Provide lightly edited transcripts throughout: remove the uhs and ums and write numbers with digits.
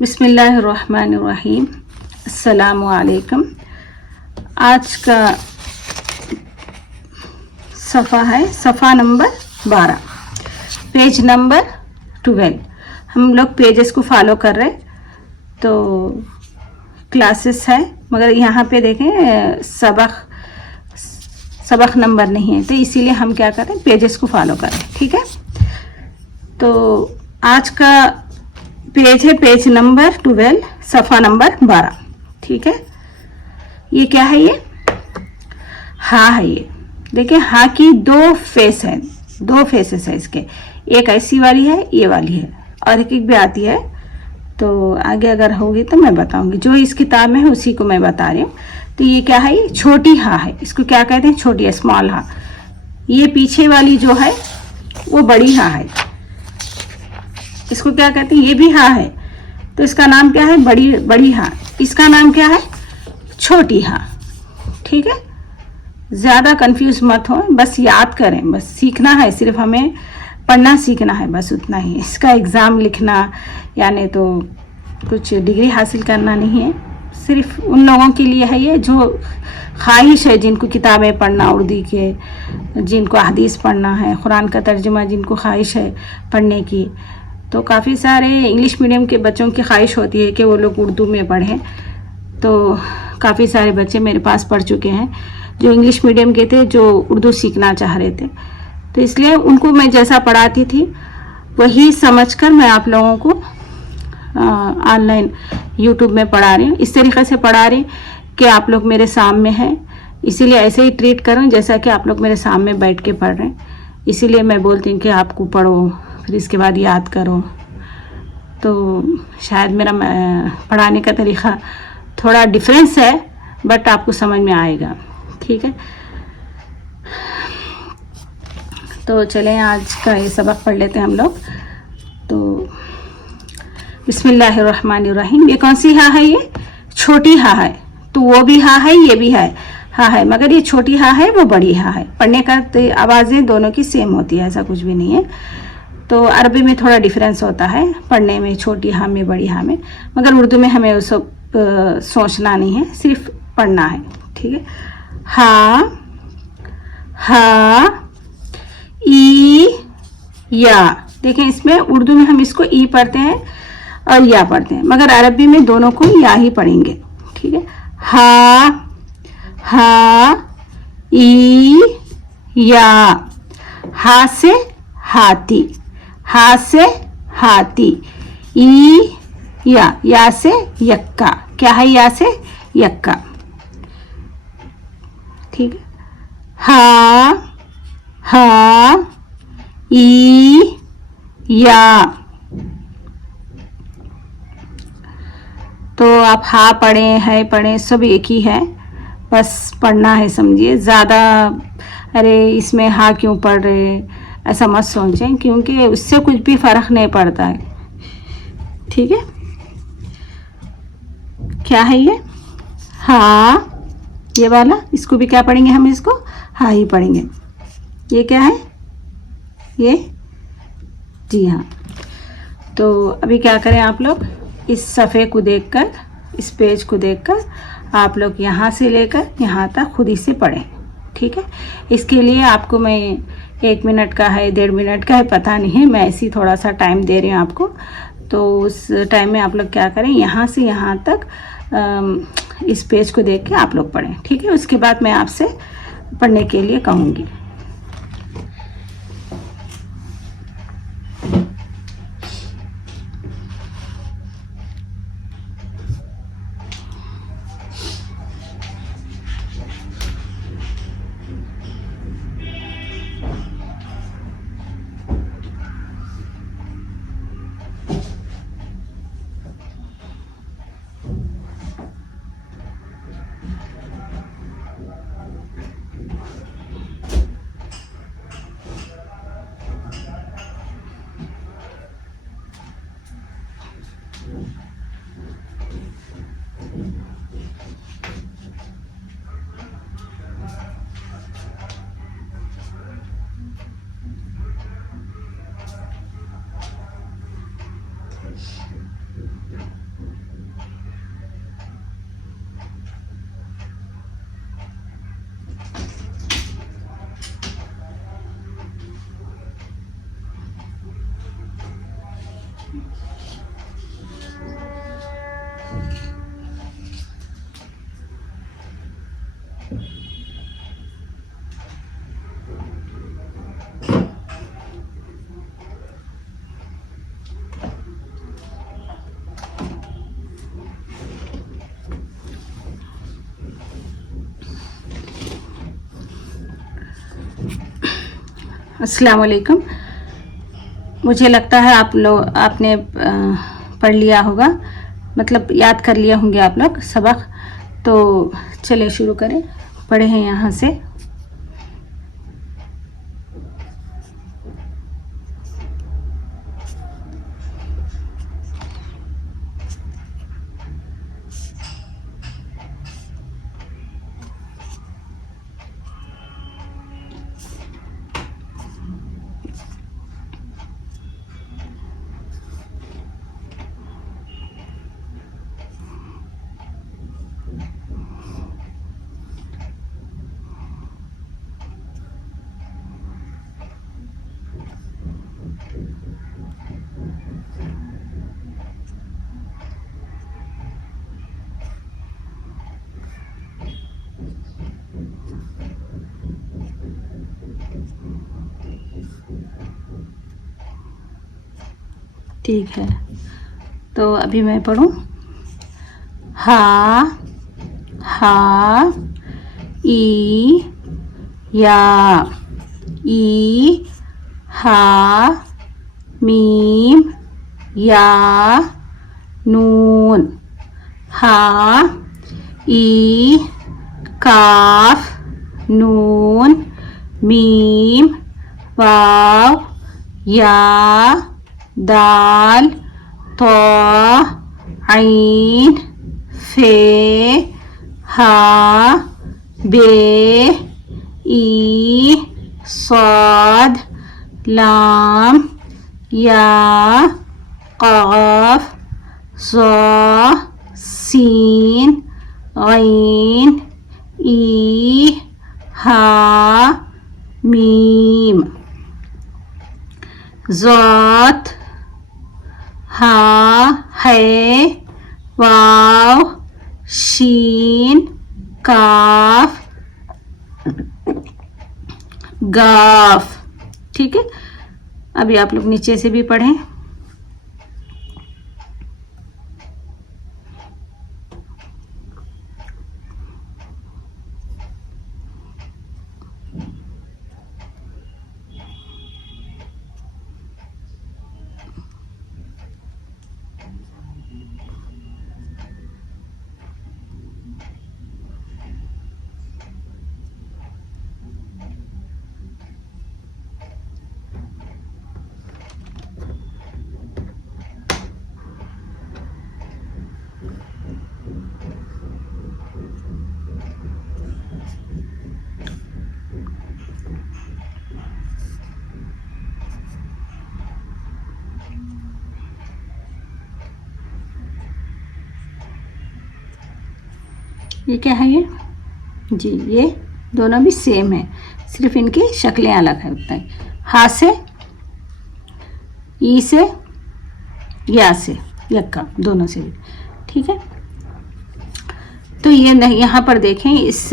बिस्मिल्लाहिर्रहमानिर्रहीम। अस्सलामु अलैकुम। आज का सफ़ा है सफ़ा नंबर 12, पेज नंबर 12। हम लोग पेजेस को फॉलो कर रहे, तो क्लासेस है, मगर यहाँ पे देखें सबक नंबर नहीं है, तो इसीलिए हम क्या करें, पेजेस को फॉलो करें। ठीक है, तो आज का पेज है पेज नंबर 12, सफ़ा नंबर 12। ठीक है, ये क्या है, ये हा है। ये देखिए, हा की दो फेस है, दो फेसेस है इसके, एक ऐसी वाली है, ये वाली है, और एक भी आती है। तो आगे अगर होगी तो मैं बताऊंगी, जो इस किताब में है उसी को मैं बता रही हूँ। तो ये क्या है, ये छोटी हा है, इसको क्या कहते हैं, छोटी है, स्मॉल हा। ये पीछे वाली जो है वो बड़ी हा है, इसको क्या कहते हैं, ये भी हा है, तो इसका नाम क्या है, बड़ी हा। इसका नाम क्या है, छोटी हा। ठीक है, ज़्यादा कंफ्यूज मत हो, बस याद करें, बस सीखना है, सिर्फ हमें पढ़ना सीखना है, बस उतना ही। इसका एग्ज़ाम लिखना यानी तो कुछ डिग्री हासिल करना नहीं है, सिर्फ उन लोगों के लिए है ये जो ख्वाहिश है, जिनको किताबें पढ़ना उर्दू के, जिनको हदीस पढ़ना है, कुरान का तर्जुमा जिनको ख्वाहिश है पढ़ने की। तो काफ़ी सारे इंग्लिश मीडियम के बच्चों की ख्वाहिश होती है कि वो लोग उर्दू में पढ़ें, तो काफ़ी सारे बच्चे मेरे पास पढ़ चुके हैं जो इंग्लिश मीडियम के थे, जो उर्दू सीखना चाह रहे थे। तो इसलिए उनको मैं जैसा पढ़ाती थी वही समझकर मैं आप लोगों को ऑनलाइन यूट्यूब में पढ़ा रही हूँ। इस तरीके से पढ़ा रही कि आप लोग मेरे सामने हैं, इसीलिए ऐसे ही ट्रीट करूँ जैसा कि आप लोग मेरे सामने बैठ के पढ़ रहे हैं। इसीलिए मैं बोलती हूँ कि आपको पढ़ो, फिर इसके बाद याद करो। तो शायद मेरा पढ़ाने का तरीक़ा थोड़ा डिफरेंस है, बट आपको समझ में आएगा। ठीक है, तो चलें आज का ये सबक पढ़ लेते हैं हम लोग। तो बिस्मिल्लाहिर्रहमानिर्रहीम। ये कौन सी हा है, ये छोटी हा है, तो वो भी हा है, ये भी है हा है, मगर ये छोटी हा है, वो बड़ी हा है। पढ़ने का आवाज़ें दोनों की सेम होती है, ऐसा कुछ भी नहीं है। तो अरबी में थोड़ा डिफरेंस होता है पढ़ने में, छोटी हा में, बड़ी हा में, मगर उर्दू में हमें वो सब सोचना नहीं है, सिर्फ पढ़ना है। ठीक है, हा, हा, ई, या। देखें, इसमें उर्दू में हम इसको ई पढ़ते हैं और या पढ़ते हैं, मगर अरबी में दोनों को या ही पढ़ेंगे। ठीक है, हा, हा, ई, या। हा से हाथी, हा से हाथी, ई, या से यक्का। क्या है, या से यक्का। ठीक है, हा, हा, ई, या। तो आप हा पढ़ें, है पढ़ें, सब एक ही है, बस पढ़ना है, समझिए। ज़्यादा अरे इसमें हा क्यों पढ़ रहे, ऐसा मत सोचें, क्योंकि उससे कुछ भी फ़र्क नहीं पड़ता है। ठीक है, क्या है ये, हा, ये वाला, इसको भी क्या पढ़ेंगे हम, इसको हा ही पढ़ेंगे। ये क्या है, ये, जी हाँ। तो अभी क्या करें, आप लोग इस सफ़े को देखकर, इस पेज को देखकर आप लोग यहाँ से लेकर यहाँ तक खुद ही से पढ़ें। ठीक है, इसके लिए आपको मैं 1 मिनट का है, 1.5 मिनट का है, पता नहीं है, मैं ऐसी थोड़ा सा टाइम दे रही हूँ आपको। तो उस टाइम में आप लोग क्या करें, यहाँ से यहाँ तक इस पेज को देख के आप लोग पढ़ें। ठीक है, उसके बाद मैं आपसे पढ़ने के लिए कहूँगी। अस्सलाम वालेकुम। मुझे लगता है आप लोग आपने पढ़ लिया होगा, मतलब याद कर लिया होंगे आप लोग सबक। तो चलिए शुरू करें, पढ़े हैं यहाँ से। ठीक है, तो अभी मैं पढ़ूं। हा हा ई या, ई हा मीम या नून, हा ई काफ नून मीम वाव या दाल तो आइन फे हा बे ई स्वाद लाम या क़ाफ ज़ा सीन गैन ई हा मीम ज़ात हा है वाव शीन काफ गाफ। ठीक है, अभी आप लोग नीचे से भी पढ़ें। ये क्या है? ये जी, ये दोनों भी सेम है, सिर्फ इनकी शक्लें अलग है उतना ही। हा से, ई से, या से, यक्का, दोनों से भी। ठीक है, तो ये नहीं, यहाँ पर देखें, इस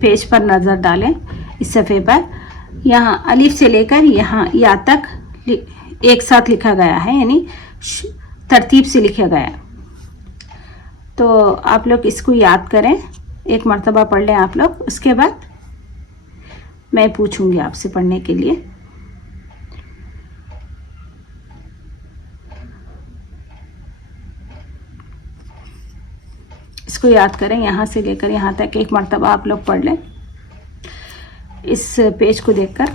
पेज पर नज़र डालें, इस सफ़े पर। यहाँ अलिफ से लेकर यहाँ या तक एक साथ लिखा गया है, यानी तरतीब से लिखा गया है। तो आप लोग इसको याद करें, एक मर्तबा पढ़ लें आप लोग, उसके बाद मैं पूछूंगी आपसे पढ़ने के लिए। इसको याद करें, यहाँ से लेकर यहाँ तक एक मर्तबा आप लोग पढ़ लें, इस पेज को देखकर।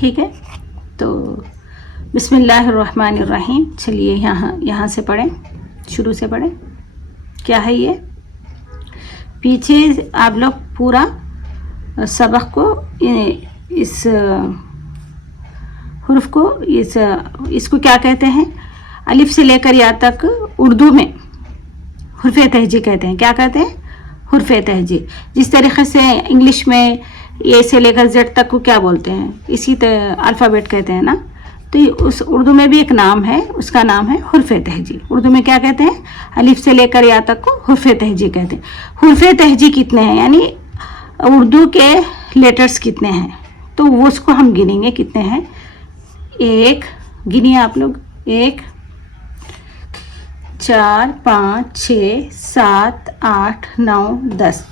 ठीक है, तो बिस्मिल्लाहिर्रहमानिर्रहीम। चलिए यहाँ से पढ़ें, शुरू से पढ़ें। क्या है ये? पीछे आप लोग पूरा सबक को इस हुर्फ को इसको क्या कहते हैं, अलिफ से लेकर या तक उर्दू में हुर्फ़े तहजी कहते हैं। क्या कहते हैं? हुर्फ़े तहजी। जिस तरीक़े से इंग्लिश में ए से लेकर जेड तक को क्या बोलते हैं, इसी अल्फ़ाबेट कहते हैं ना। तो उस उर्दू में भी एक नाम है, उसका नाम है हुर्फ़े तहजी। उर्दू में क्या कहते हैं? अलिफ से लेकर या तक को हुर्फ़े तहजी कहते हैं। हुर्फ़े तहजी कितने हैं, यानी उर्दू के लेटर्स कितने हैं, तो वो उसको हम गिनेंगे कितने हैं। एक, गिनिए आप लोग, 1 4 5 6 7 8 9 10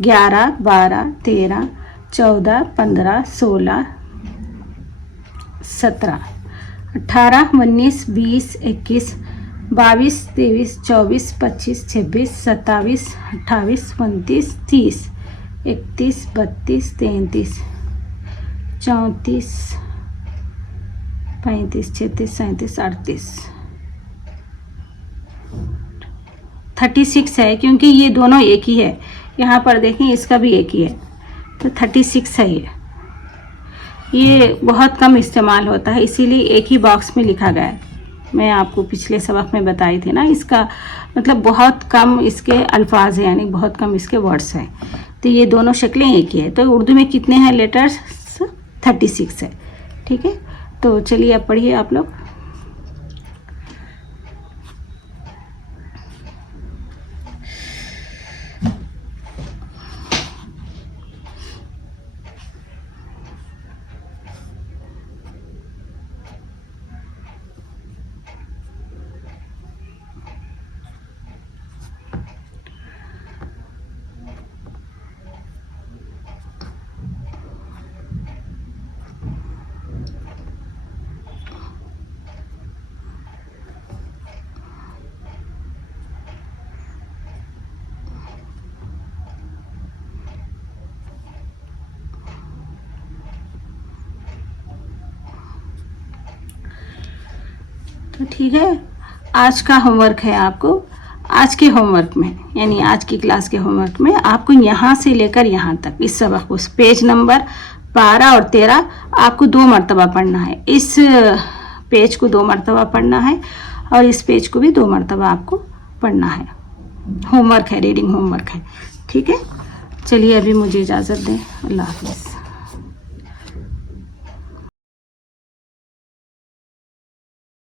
11 12 13 14 15 16 17 18 19 20 21 22 23 24 25 26 27 28 29 30 31 32 33 34 35 36 37 38 36 है, क्योंकि ये दोनों एक ही है। यहाँ पर देखें, इसका भी एक ही है, तो 36 है। ये बहुत कम इस्तेमाल होता है, इसीलिए एक ही बॉक्स में लिखा गया है। मैं आपको पिछले सबक में बताई थी ना, इसका मतलब बहुत कम इसके अल्फाज हैं, यानी बहुत कम इसके वर्ड्स हैं। तो ये दोनों शक्लें एक ही है। तो उर्दू में कितने हैं लेटर्स? 36 है। ठीक है, तो चलिए अब पढ़िए आप लोग। तो ठीक है, आज का होमवर्क है आपको। आज के होमवर्क में, यानी आज की क्लास के होमवर्क में आपको यहाँ से लेकर यहाँ तक इस सबक को पेज नंबर 12 और 13 आपको 2 मरतबा पढ़ना है। इस पेज को 2 मरतबा पढ़ना है और इस पेज को भी 2 मरतबा आपको पढ़ना है। होमवर्क है, रीडिंग होमवर्क है। ठीक है, चलिए अभी मुझे इजाज़त दें। अल्लाह हाफ़िज़।